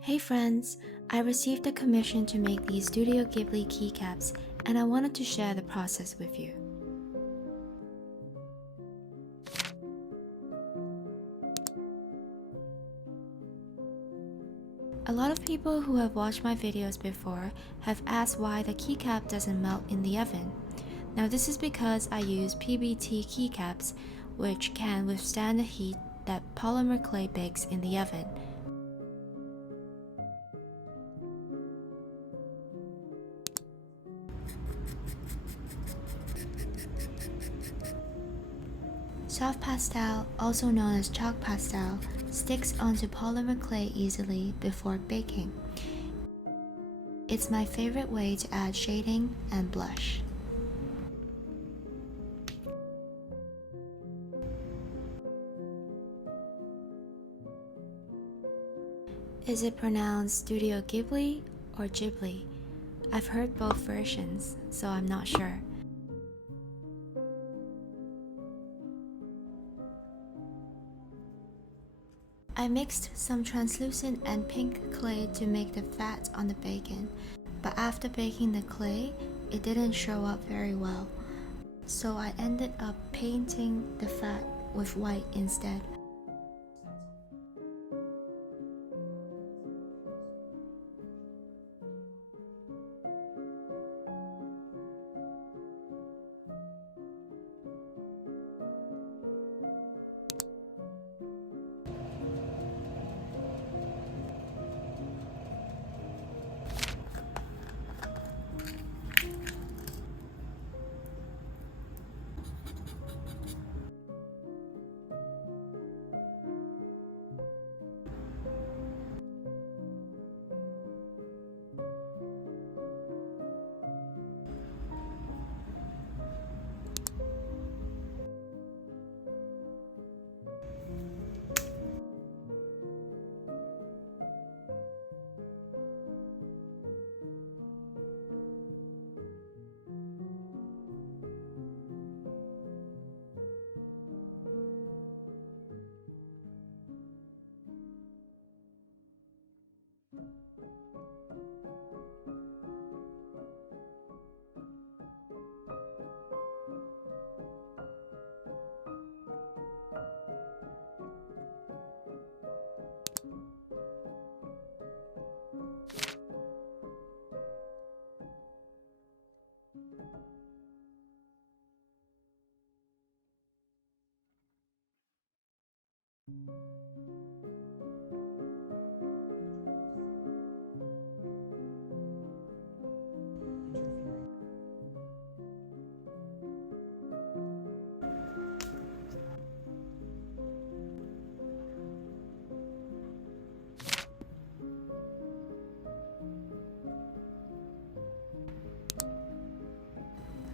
Hey friends, I received a commission to make these Studio Ghibli keycaps and I wanted to share the process with you. A lot of people who have watched my videos before have asked why the keycap doesn't melt in the oven. Now this is because I use PBT keycaps which can withstand the heat that polymer clay bakes in the oven. Soft pastel, also known as chalk pastel, sticks onto polymer clay easily before baking. It's my favorite way to add shading and blush. Is it pronounced Studio Ghibli or Ghibli? I've heard both versions, so I'm not sure. I mixed some translucent and pink clay to make the fat on the bacon, but after baking the clay, it didn't show up very well, so I ended up painting the fat with white instead.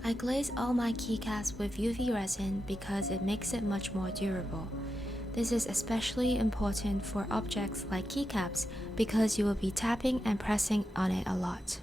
I glaze all my keycaps with UV resin because it makes it much more durable. This is especially important for objects like keycaps because you will be tapping and pressing on it a lot.